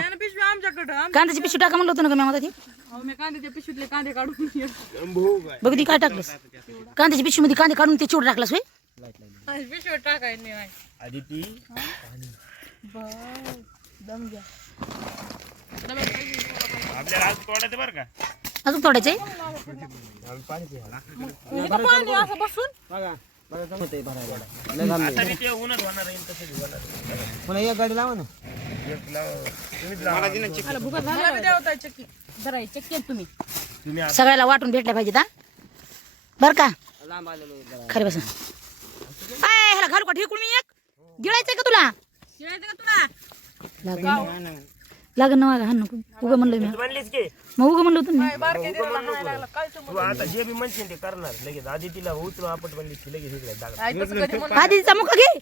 त्यानं पिशवी आमच्याकडं आम- कांद्याची पिशवी टाका म्हणलं होतं ना का मी मला ती. अहो, मी कांद्याच्या पिशवीतले कांदे काढून ये. बघ ती काय टाकलंस. कांद्याची पिशवी मध्ये कांदे काढून ते चिवड टाकलास होय? आणि पिशवीत टाकायचं नाही आदिती. बस दम घ्या डब्यात पाहिजे. आपल्याला आज तोडायचं बरं का? अजून थोड्याचे आम्ही पाणी पिऊ. इथं पाणी असं बसून? आता मी ते उन्हात होणार आहे तसं होणार पुन्हा एक गाडी लावा ना. एक लाव. तुम्हीच लावा. मला बी द्यावं ताई चक्की जरा चेक केलं तुम्ही सगळ्याला वाटून भेटल्या पाहिजेत हा? बर का? लांब आलेलो खरे बस. आय ह्याला घालू का ठेकून मी एक? गिळायचंय का तुला? शिवायचं का तुला? लागन ना हा नको. उगं म्हणलं मी. तू म्हणलीस की. मग उगं म्हणलं होतं ना. मी. तू आता जे बी म्हणशील ते करणार. लगेच आदितीला उचलून आपट म्हणलीस की लगेच इकडे आधी तिचा मुख घे.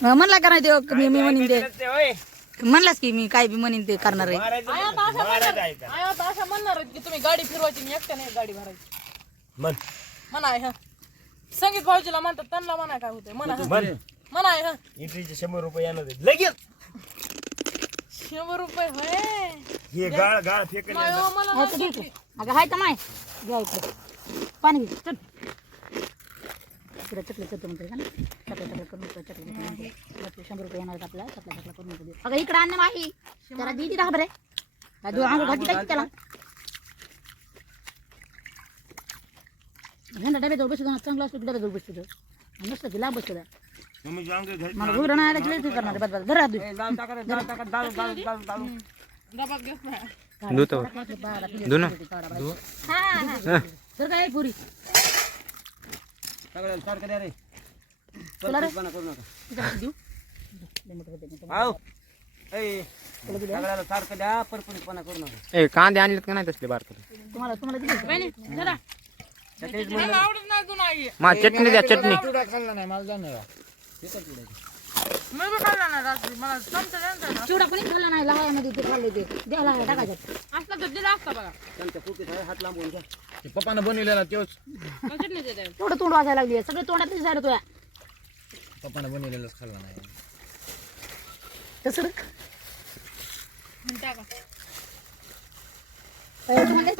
मग म्हणला का नाही ते मी मी म्हणीन ते. ते होय. म्हणलास की मी काय बी म्हणीन ते करणार आहे. मारायचं आया नाही. मारायचं आहे का म्हणणार आहेत की तुम्ही गाडी फिरवायची आणि एकट्याने एक गाडी भरायची. म्हण. म्हणाय हा. संगीत भाऊजीला म्हणतात त्यांना म्हणाय काय होते म्हणा म्हण. म्हणाय हा इटलीचे शंभर रुपये येणार आहेत. लगेच! शंभर रुपये होय. हे गाळ गाळ फेकले हो, मला हाय तर घे. अगं हाय तर माय. घ्या इकडे. पाणी घे. चल. इकडे चकले चकले म्हणते का ना चकले चकले करून इकडे चकले चकले म्हणते. बाकी शंभर रुपये येणार आहेत आपल्याला चकले चकले करून इकडे. अगं इकडे आणणे माही त्याला दिदी राहा बरे तू अंग घातली काय त्याला. ह्यांना डब्याजवळ बसतो चांगलं असतो की डब्याजवळ बसतो तो. आणि नसतं की लांब बसतो. मला नाही करणार बस बस धरा तर काय पुरी? द्या ए द्या कांदे आणलेत का नाही तसले बारकाले तुम्हाला तुम्हाला दिली का? वहिनी, जरा. त्याला आवडत नाही अजून आई. मा द्या बी खाल्ला नाही रात्री. मला चमचा द्या ना त्याला. चिवडा कोणी खाल्ला नाही? लहामध्ये ते खाल्ले ते. द्या लहाय टाकायच्यात असला तर दिला असता बघा. हात लांबून घ्या. पप्पानं बनवलेला तोच मग चटणी देते तेवढं तोंड वाजायला लागली सगळे तोंडातच झालं तुया. पप्पानं बनवलेलाच खाल्ला नाही. तसं टाका.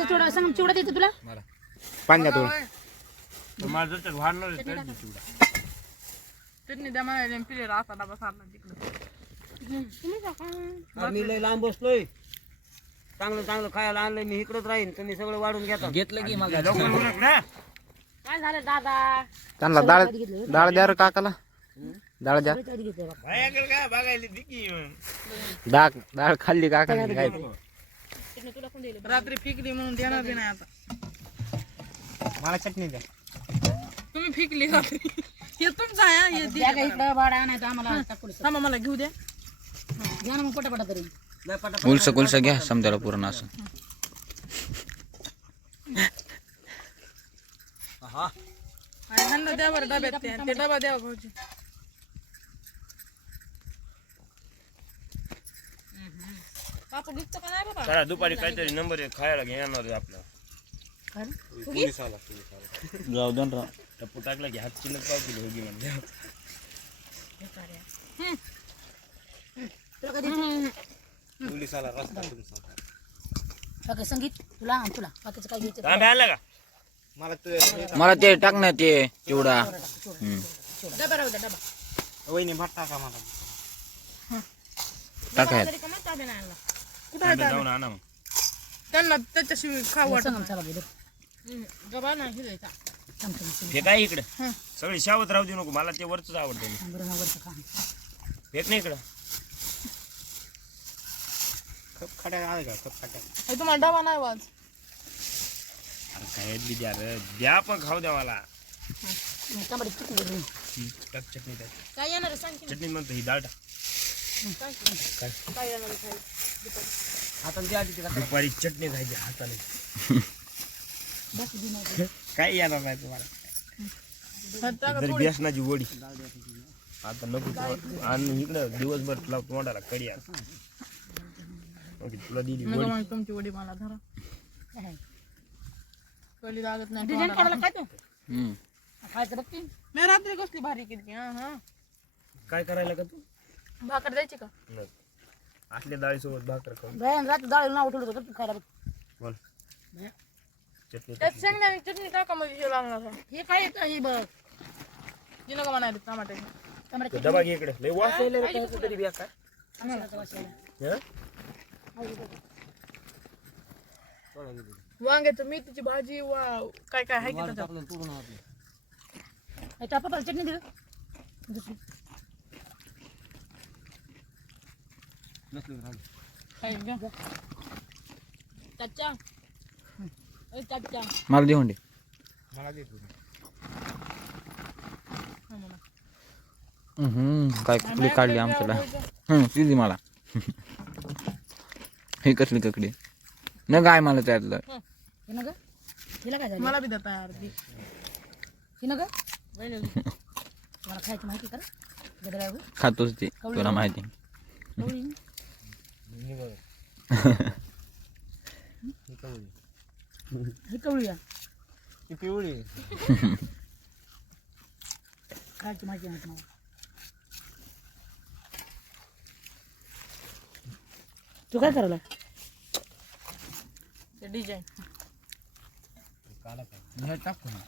चिवडा सांग चिवडा द्यायचं तुला? पाण्यात माझं तर वाढणार आहे तर चिवडा. चटणी द्या म्हणायला पिले असा डबा सारला तिकडं. मी लय लांब बसलोय. चांगलं चांगलं खायला आणलंय मी इकडंच राहीन तुम्ही सगळं वाढून घेता घेतलं की ना. काय झालं दादा? त्यांना डाळ डाळ द्या रे काकाला. डाळ द्या. काय बघायला दिकी डाळ डाळ खाल्ली काकाने काय? रात्री फिकली म्हणून देणार बी नाही आता. मला चटणी द्या. तुम्ही फिकली रात्री. हे तुमचं आहे हा, हे इकडं भाडा आम्हाला. थांबा मला घेऊ द्या द्या ना मग पटापटा तरी. लय उलस कुलस घ्या समजायला पूर्ण असं. हा. आणि ह्यांना द्या बरं डब्यात ते ते डबा द्या भाऊजी. बापू दिसतो का नाही बाबा चला दुपारी काहीतरी नंबर एक खायला घेणार आपला. जाऊ दे ना टप्पू टाकला की हात चिल्लक पाव किलो होगी म्हणजे ओके संगीत तुला आणि तुला बाकीचं काय घ्यायचं तांबे आणला का? मला ते टाक ना ते चिवडा हम्म. डबा राहू द्या डबा. वहिनी भात टाका मला. टाकाय तरी का मग ताबे नाही आणला. तांबे जाऊन आणा मग. त्यांना त्याच्याशिवाय खाऊ वाटत चला बोलू नाही. डबा नाही हिरायचा हे काय इकडं? सगळी शावत राहू देऊ नको मला ते वरच आवडतं बरं, हा खा. फेक नाही इकडं. कप खाट्या आहे का? कप खाट्या हे तुम्हाला डबा नाही वाज. अरे काय बी द्या रे. द्या पण खाऊ द्या मला. चटणी भरून. हम्म, टाक चटणी टाक. काय येणार आहे? सांग की चटणी म्हणतो ही डाळ टाक. सांग की. काय? येणार आहे? खायला? हातात द्या तिथे दुपारी चटणी खायची हाताने. काय येणार नाही तुम्हाला हा. बेसनाची वडी आता नको आणि इकडं दिवसभर तुला तोंडाला कडी आहे. ओके, तुला दिली तुमची वडी मला धरा? कळी लागत नाही डिझाईन. काढायला काय तू? खायचं बघ. मी रात्री कसली भारी केली हा हा काय करायला का तू भाकर द्यायची का नाही. असल्या डाळीसोबत भाकर बायान रात्री डाळ नाव उठवलं होतं खायला बघ. बोल शेंगदाणे चटणी टाका म्हणजे हे लागणार आहे. हे काय येतं हे बघ. हे नका म्हणाले टमाटे टमाटे डबा घे इकडे. लय वास यायला रे काय तरी बिया काय मसाल्याचा वास यायला. हं? वांग्याचं मेथीची भाजी वा काय काय आहे की त्याच्यात? आपल्याला तोडून आपलं. हे टापा चटणी दिलं. दुसरी. नसलं राहिलं. आहे घ्या. चाचा ए चाचा मला देऊन दे. हा काय कुकडी काढली आमच्याला? हम्म ती दे मला. हे कसली ककडी? न काय मला त्यातलं. हे. ना ग. हिला काय झालं? मला बी देता यार दी. ही ना ग. मला खायची माहिती कर गदरा खातोच ते तुला माहिती. हे कवळूया ती पिवळी खायची माहिती नाही मला तू काय करायला? ते डिझाईन हे टाकू ना.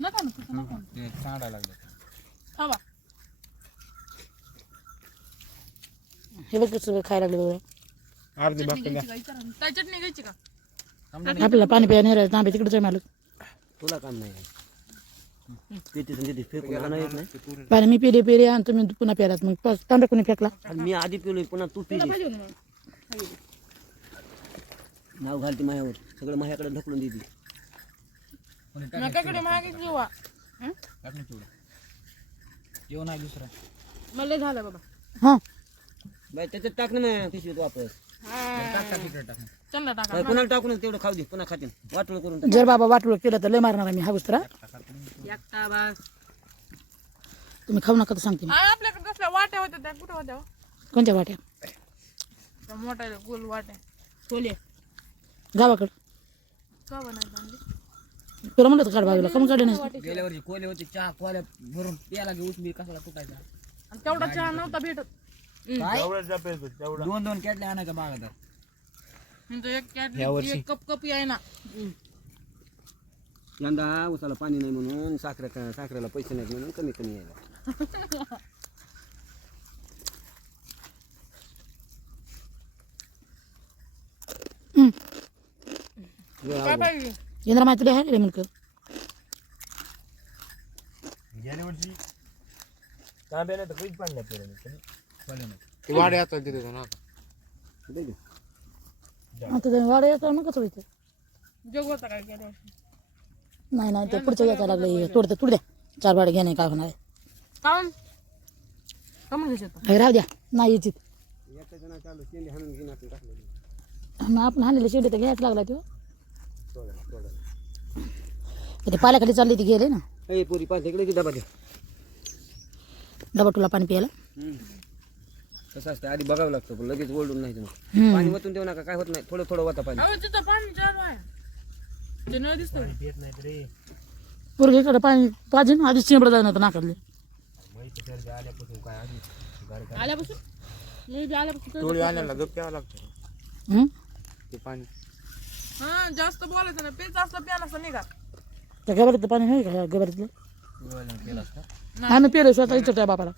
नका ना तसं नका. ना. ते सांडायला लागलं. थांबा. हे बघ कसं खायला लागले बघा. अर्धी भाकर द्या. घ्यायची का. काय चटणी घ्यायची का? आपल्याला पाणी प्यायला नाही राहायचं तांबे तिकडेच आहे मालक. तुला काम नाही पाणी मी पिले पिले आणि तुम्ही पुन्हा प्यालात. मग पाच- तांबे कोणी फेकला? आणि मी आधी पिलोय पुन्हा तू पिली नाव घालते माझ्यावर सगळं माझ्याकडे ढकलून जेवा जेवण आहे दुसरा. मला झालं बाबा. हां. बाई त्याच्यात टाक ना पिशवीत वापस. चल टाका. कोणाला टाकूनच तेवढं खाऊ दे. पुन्हा खातील वाटोळ करून टाक. जर बाबा वाटलं केलं तर लय मारणार मी हा एकटा बस. तुम्ही खाऊ नका तर सांगते मी. आपल्याकडे कसल्या वाट्या होत्या त्या? कुठं होत्या हो? कोणत्या वाट्या? त्या मोठ्या गोल वाट्या. खोले गावाकडं. का बनायचं आणली? तुला म्हणलं होतं काढ बाजूला. कमी काढे नाही गेल्या वर्षी कोले होते चहा कोल्या भरून प्याला घेऊन उचली कशाला तुटायचा आणि तेवढा चहा नव्हता भेटत. तू, तेवढं. दोन दोन केटल्या आणायच्या मागं म्हणजे एक कॅट एक कप कप याय ना. यंदा उसाला पाणी नाही म्हणून साखऱ्या साखरेला पैसे नाहीत म्हणून कमी कमी यायला. काय पाहिजे? इंद्रा माहिती तुला आहे रे म्हणकर गेल्या वर्षी तांब्याने तर काहीच पाणी नाही पिलं. दे दे. आता ते वाडे येतात मग कसं काय गेल्या वर्षी नाही नाही ते पुढच्या यायला लागले तोडते तुड द्या चार वाडे घ्या नाही काय होणार आहे. काऊन कमी घ्यायचं हे राहू द्या. नाही यायची. मग आपण हाणलेले शेवटी तर घ्यायच लागला तो. ते पाल्याखाली चालली ती गेले ना. ए पोरी पाच इकडे डबा द्या डबा तुला पाणी प्यायला? कसं असतं. आधी बघावं लागतं पण लगेच ओढून नाही तुम्ही. पाणी वतून देऊ नका काय होत नाही. थोडं थोडं वता पाणी. तिथं पाणी चालू आहे. ते दिसतं नाही पोरगीकडे पाणी पाहिजे ना आधीच चिंबड जाणार तर नाकातले. आल्यापासून काय आधी? आल्यापासून? मी बी आल्यापासून टोळी आल्याला गप प्यावं लागतं. हम्म? ते पाणी. हा जास्त बोलायचं ना पेच असलं प्यान असं निघा. त्या गबारीतलं पाणी नाही का गबारीतलं? आम्ही पिलो स्वतः इच्छा बापाला.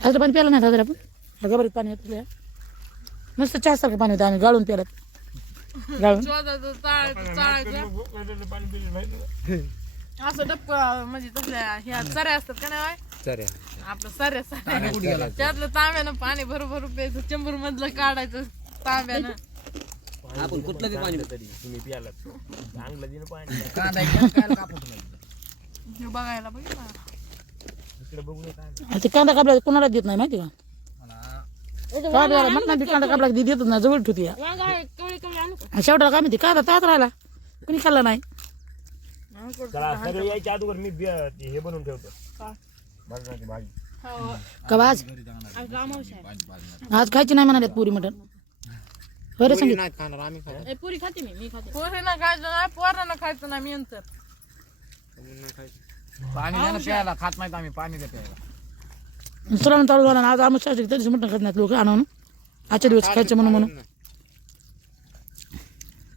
असं पाणी प्यायला नाही साजरा आपण गबारीत पाणी येतं नुसतं चहा सारखं पाणी होतं आम्ही गाळून प्यायला गाळून असं डप्प म्हणजे तसल्या ह्या चऱ्या असतात का नाही बाय? आपलं सऱ्या सऱ्या त्यातलं तांब्यानं पाणी भरू प्यायचं चंबूर मधलं काढायचं तांब्यानं आपण कुठलं पाणी तरी तुम्ही प्याला चांगलं दिन पाणी. हे बघायला बघितलं इकडे बघू नका आणि ते कांदा कापला कोणाला देत नाही माहिती का? ना ते कांदा कापला की देतच नाही जवळ ठेवते का? शेवटाला काय माहिती कांदा तात राहिला. कोणी खाल्ला नाही. का? यायच्या अगोदर मी ते हे बनवून ठेवतो. भाजी. हो. का आज आज खायची नाही म्हणाले पुरी मटण. बरं सांगितलं ए, पुरी खाते मी मी खाते. पोरीनं खायचं नाही पोरानं खायचं नाही मी नंतर. पाणी द्या ना प्यायला खात नाहीत आम्ही पाणी द्या प्यायला. चालू झाला ना आज आम्ही शासक तरी म्हटलं खात नाहीत लोक आणून. आजच्या दिवस खायचं म्हणून म्हणून.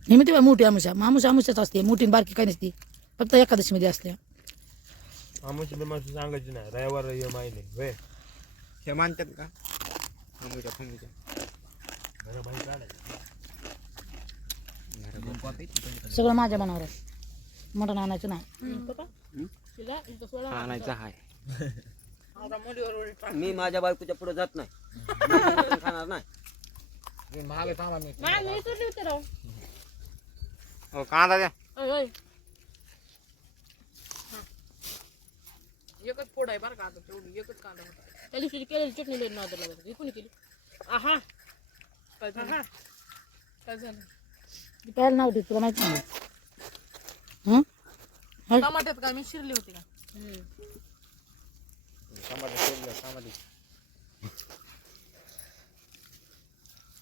ही म्हणते बा मोठी आमुषा मग आमुषा आमुषाच असते मोठी आणि बारकी काही नसते. फक्त एकादशीमध्ये असल्या. आमची बिमाशी सांगायची नाही रविवार माहिले हे मानतात का? फंगूच्या फंगूच्या घरा बाहेर काढायचं सगळं माझ्या मनावर आहे. मटण आणायचं नाही. आणायचा हाय. मी माझ्या बायकोच्या पुढे जात नाही. मी मटण खाणार नाही हो कांदा द्या. एकच फोड आहे बरं का आता तेवढी एकच कांदा होता. त्या दिवशी केलेली चटणी लई नादर लागत कोणी केली? आहा. काय झालं? काय झालं? ती प्यायला नव्हती तुला माहीत नाही. हं? टमाट्यात काय? मी शिरली होती का?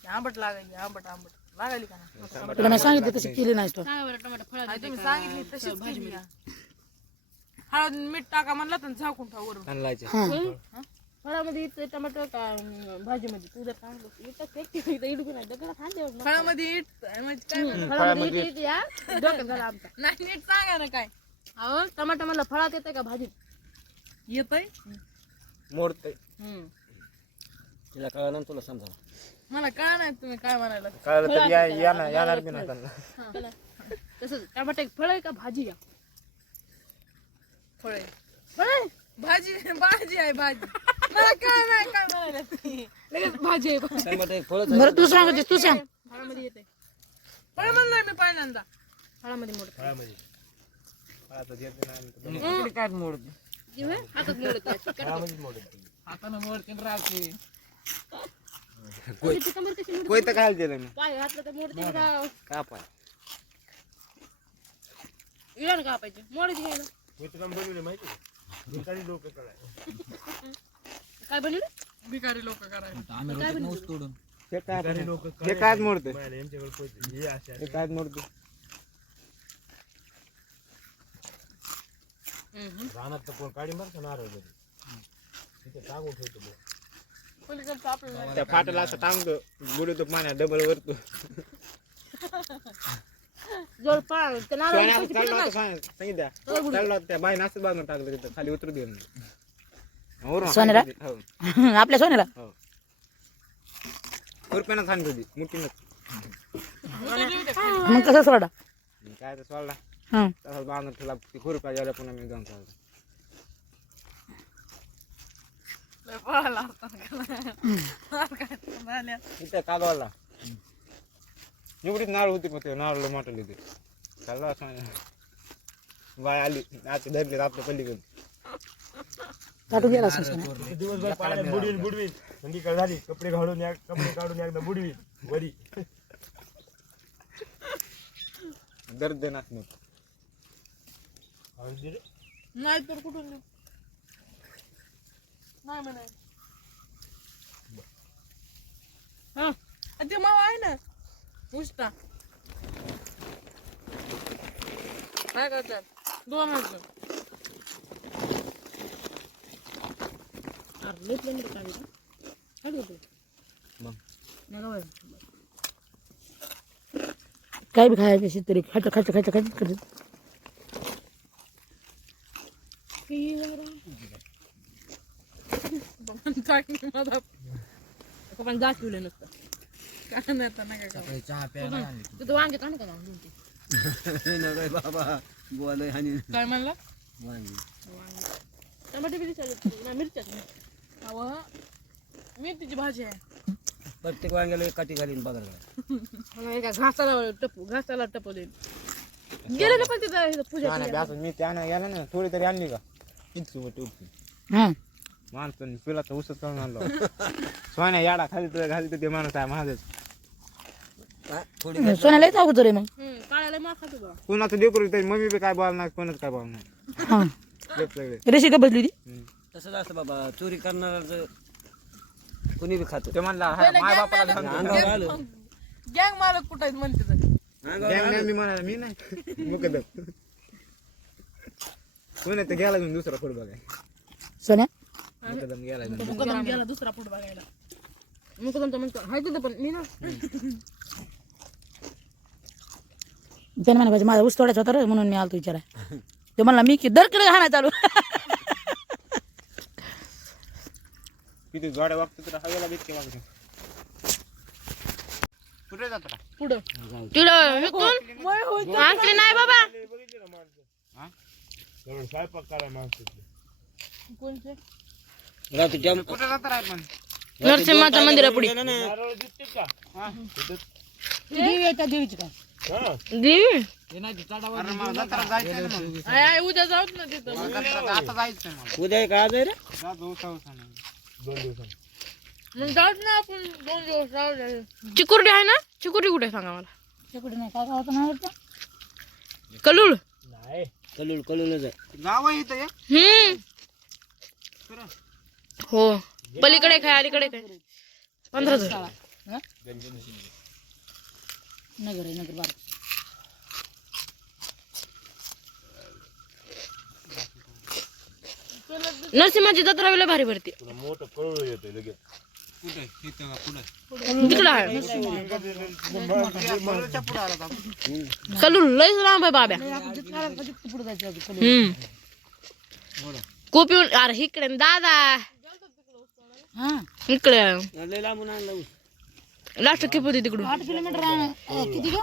आंबट लागायची आंबट आंबट. लागायली का ना तुला मी सांगितलं तशी केली नाही तो. आई तुम्ही सांगितली तशीच का? हळद मीठ टाका म्हणला तर झाकून ठेवा वरून. फळामध्ये येतं टमाटर का भाजीमध्ये? तू जर सांगितलं येतं इथं इडू नाही दगड खांदे फळामध्ये इट म्हणजे काय या डोक्यात झाला आमचा. नाही नीट सांगा ना काय. अहो टमाटर मला फळात येते का भाजीत येतय? मोडतंय. तिला कळलं ना तुला समजा मला काय नाही तुम्ही काय म्हणायला. कळलं तर या येणार येणार बी नाही त्यांना. तसंच टमाटर फळ आहे का भाजी या? फळे फळे भाजी भाजी आहे भाजी. मला काय नाही काय म्हणायला लगेच भाजी आहे. टमाटे फळच बरं तू सांग तू सांग. फळामध्ये येते फळ म्हणलंय मी पहिल्यांदा. फळामध्ये मोड फळामध्ये. काय मोडते? हातात मोडत मोडत. कोय तर खायला दिलं मी? पाय घातलं तर मोडते का का पाय इळण का पाहिजे मोडायची घ्यायला तुला बनवले? भिकारी लोक कळाय काय बनवलं? भिकारी लोक करायला हे काय हे काय पैसे. हे असे काय रानात तर कोण काढी मारतो नारळ घरी तिथे टाकून ठेवतो बुवा. पलीकडचं आपल्याला त्या फाटला असं टांगतो बुडतो पाण्यात डबल वरतो जवळ पाळ ते नारळ सोन्या असं चालला होता सांग- सांगितलं. चालला होता त्या बाईनं असं बांधून टाकलं तिथं खाली उतरू दे वरून सोन्याला? हो. आपल्या सोन्याला? खुरप्यानं सांगत होती मुठीनं. मग कसं सोडा? काय तर सोडला. हं. तसंच बांधून ठेवला ती खुरप्या गेल्या पुन्हा मी जाऊन चालतो. इथं कागवाला एवढीच नारळ होती मग ते नारळ मोठं होते. चालला असं बाय आली आता धरले आपल्या पलीकडे काटून गेला असं सोन्या ते दिवसभर पाण्यात बुडवीन बुडवीन. संध्याकाळ झाली कपडे घालून एक कपडे काढून एकदा बुडवीन. वरी. दर्द देणार नाही. नाही तर कुठून देऊ? नाही म्हणाय हा ते मावा आहे ना उष्टा काय करतात दोन हजार. काय बी खायचं तरी खायचं खायचं खायचं खायचं खायचं मला जास्त ठेवले नसतं. काय नाही आता नका खाऊ. तिथं वांगे का का जाऊन नका बाबा बोलाय आणि काय म्हणला? वांगी. टमाटे बी दिसायला मिरच्या मेथीची भाजी आहे. प्रत्येक वांग्याला एक काठी घालीन बघा एका घासाला टपू घासाला टपू देईल गेले ना पण तिथं पूजा नाही, नाही, असं मी त्या गेला ना थोडी तरी आणली का? किती मोठी उपटी माणसं पिला तर उसत करून आणलो सोन्या याडा खाली तर घाली तर ते माणूस आहे माझच. थोडी अगोदर आहे मग. काळ्याला मार खातो बा. कुणाचं लेकरू तरी मम्मी बी काय बोलणार कोणच काय बोलणार. हां. लेप सगळे रेशी का बसली ती? हम्म. तसंच असतं बाबा चोरी करणार कोणी बी खातो. ते म्हणला हा, माय बापाला सांगतो. अंगावर आलं. गँग मालक कुठं आहेत म्हणते तर. अंगावर गॅंग नाही मी म्हणाला मी नाही. मुकदम कोणी तर गेला घेऊन दुसरा खोड बघाय. सोन्या? मुकदम गेला मुकदम गेला दुसरा पुढे बघायला. मुकदम तर म्हणतो हाय तिथं पण मी ना. त्याने म्हणा पाहिजे माझा ऊस तोडायचा होता रे म्हणून मी आलतो विचाराय ते म्हणला मी की दरकडे हाणा चालू. किती गाड्या वागतो तर हवेला भेटते मागच्या कुठे जात पुढं. तिकडं विकून आणखी नाही बाबा. स्वयंपाक करा माणसं रात्रीच्या कुठे जात नारळ दिसते का देवी आहे देवीची काय देवी? अरे मला जत्रा जायचं ना मग. आहे, आहे, उद्या जाऊत ना तिथं. मला जत्रा आता जायचं मला. उद्या काय आज आहे रे. जातो उसा उसा नाही मग जाऊत ना आपण दोन दिवस राहू द्या. चिकुर्डी आहे ना? चिकुर्डी कुठे आहे सांगा मला. तिकडे नाही काय होतं नाही. कलूल कलूलच आहे. गाव आहे इथं एक. हम्म. हो. पलीकडे काय अलीकडे काय पंधरा हजार नगर आहे नगर बारा. नरसिंहाची जत्रा वेळेला भारी भरते. तुला मोठं कळू येतं लगेच. कुठे इथं तिकडं आहे. आपण लांब आहे बाब्या. पुढे जायचं अजून. हम्म. खूप येऊन अरे इकडे न दादा. हा. इकडे. लय लांबून आणला ऊस. लास्ट किप होती तिकडून. आठ किलोमीटर आहे. किती गं?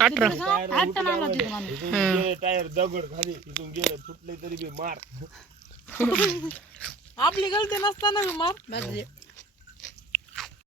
अठरा. आठ टन आणला तिथे माणूस गेले टायर दगड खाली तिथून गेले फुटले तरी बी मार. आपली गलती नसताना मार.